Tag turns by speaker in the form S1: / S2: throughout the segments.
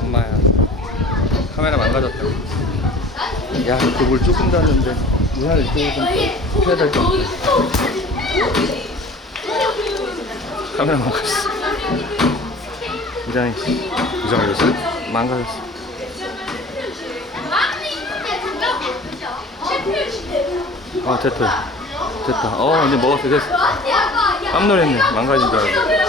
S1: 엄마야 카메라 망가졌다. 야 그걸 조금 닿는데. 문화를 조금 해야 될것 같아. 카메라 망가졌어. 이장이
S2: 이장이 됐어요?
S1: 망가졌어. 아 됐다. 됐다. 어, 이제 먹었어. 됐어. 깜놀했네. 망가진 줄 알고.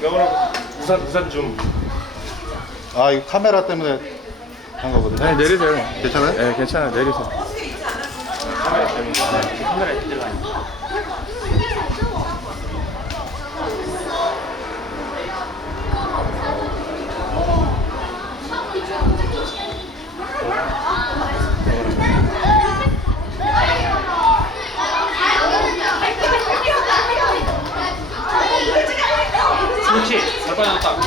S2: 명호랑 우산 우산 좀. 아 이거 카메라 때문에 한 거거든요.
S1: 네, 내리세요.
S2: 괜찮아요?
S1: 네, 괜찮아요. 내리세요.
S3: 그렇지. 잘 빠졌다.
S2: 어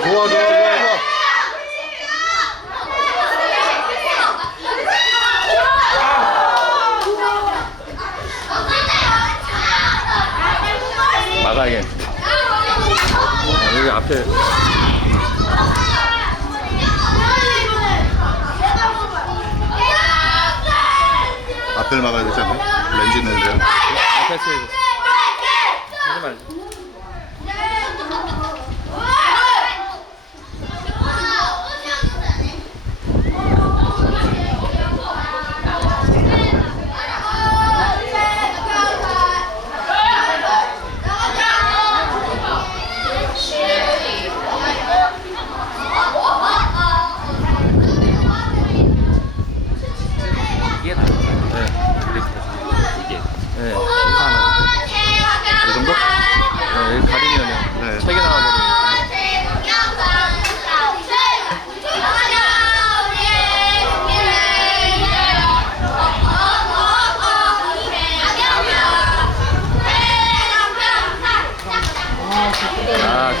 S2: 좋아 좋아 좋아 좋아.
S1: 막아야겠네. 앞에
S2: 앞을 막아야 되지 않나? 렌즈 있는데요.
S1: 아, 됐 어됐어 하지 말자
S3: 이게 나은 거야.
S1: 네
S3: 이렇게 해서 이게.
S1: 네.
S2: 이 정도?
S1: 네, 여기 가리면
S2: 네.
S1: 책이 나와버리니까 아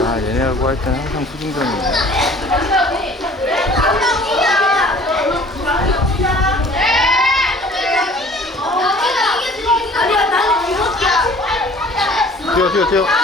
S1: 아 얘네하고 할 때는 항상 수중전이네
S4: 아니야 나는 이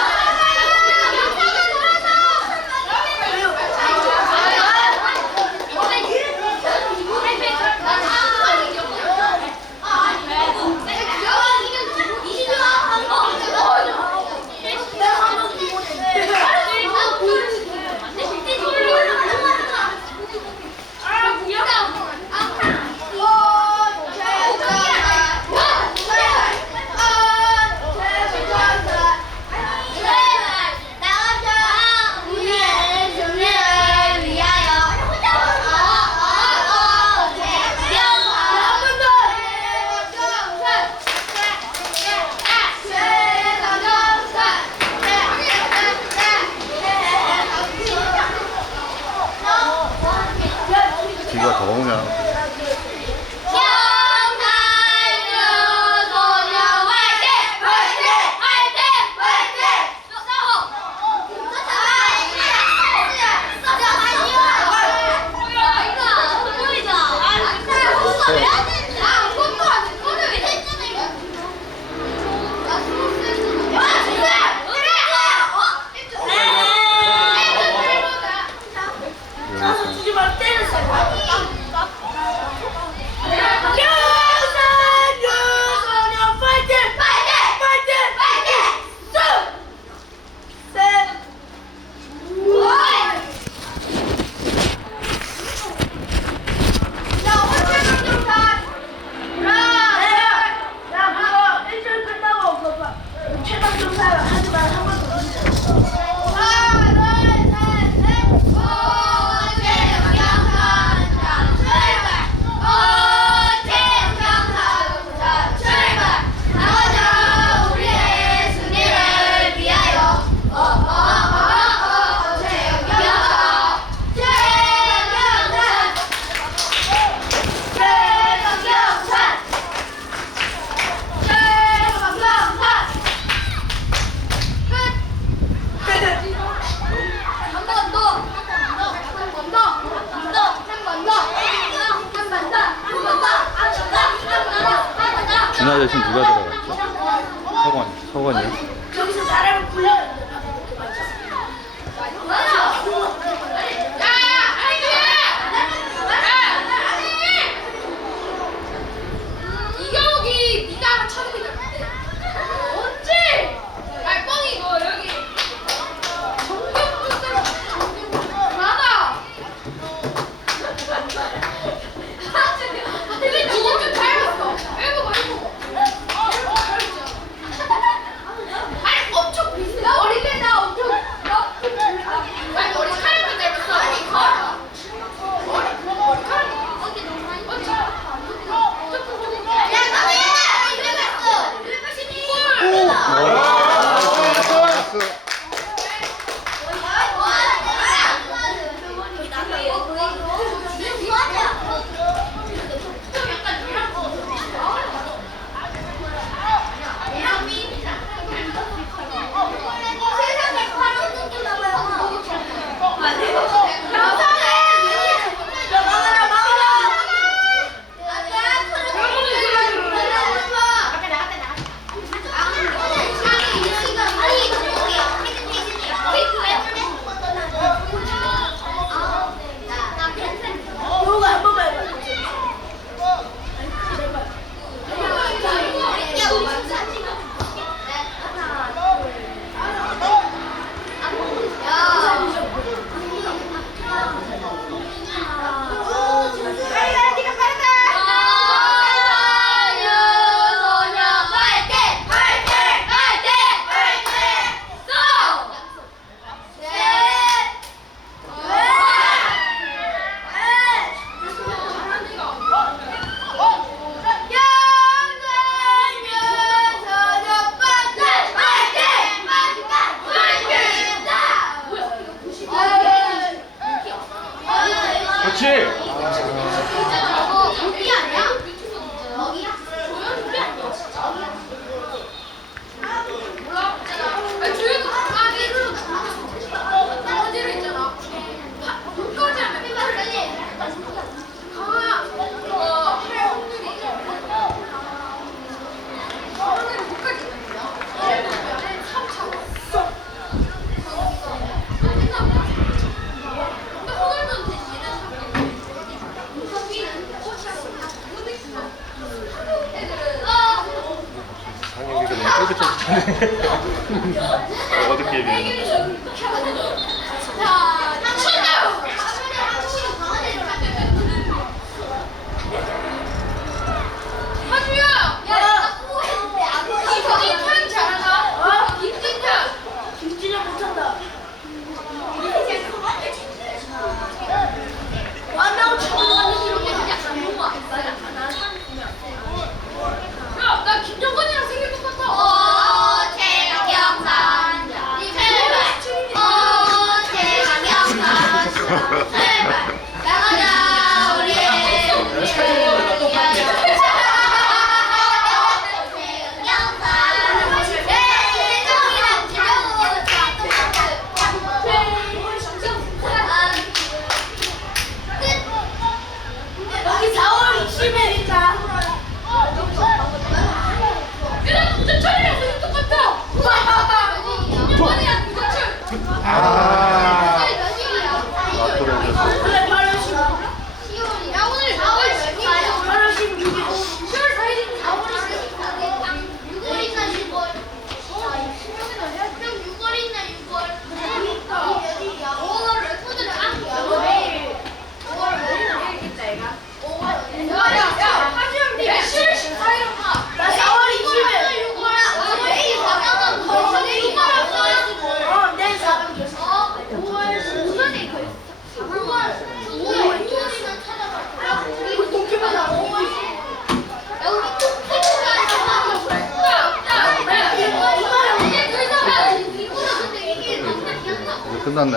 S1: 끝났네.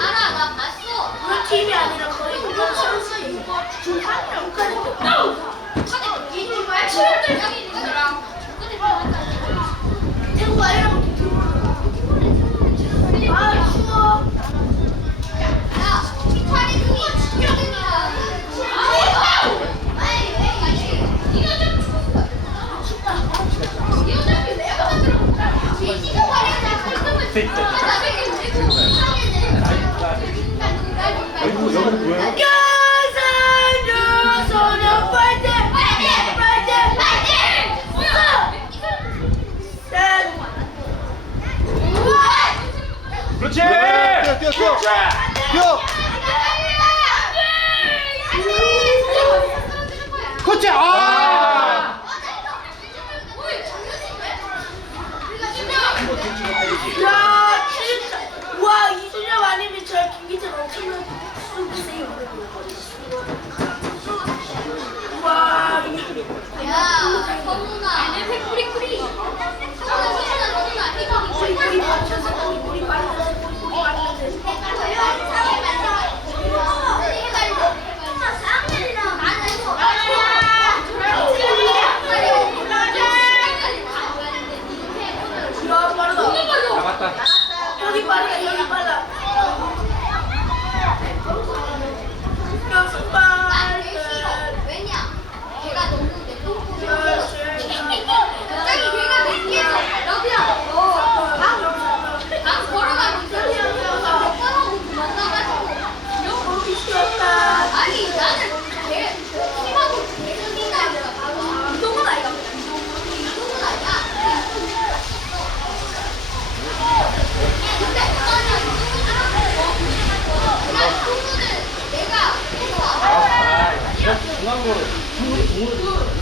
S4: 아,
S5: 팀이 아니라 거의 우리 선수 이거
S4: 중상이라고 앞에 있다.
S5: 아이고, 여기 뭐야? 교사교 소녀 파이팅! 파이팅! 파이팅!
S3: 그렇지!
S1: 뛰어, 뛰어, 뛰어. 뛰어.
S4: 파이팅! 그렇지! 아!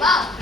S4: 报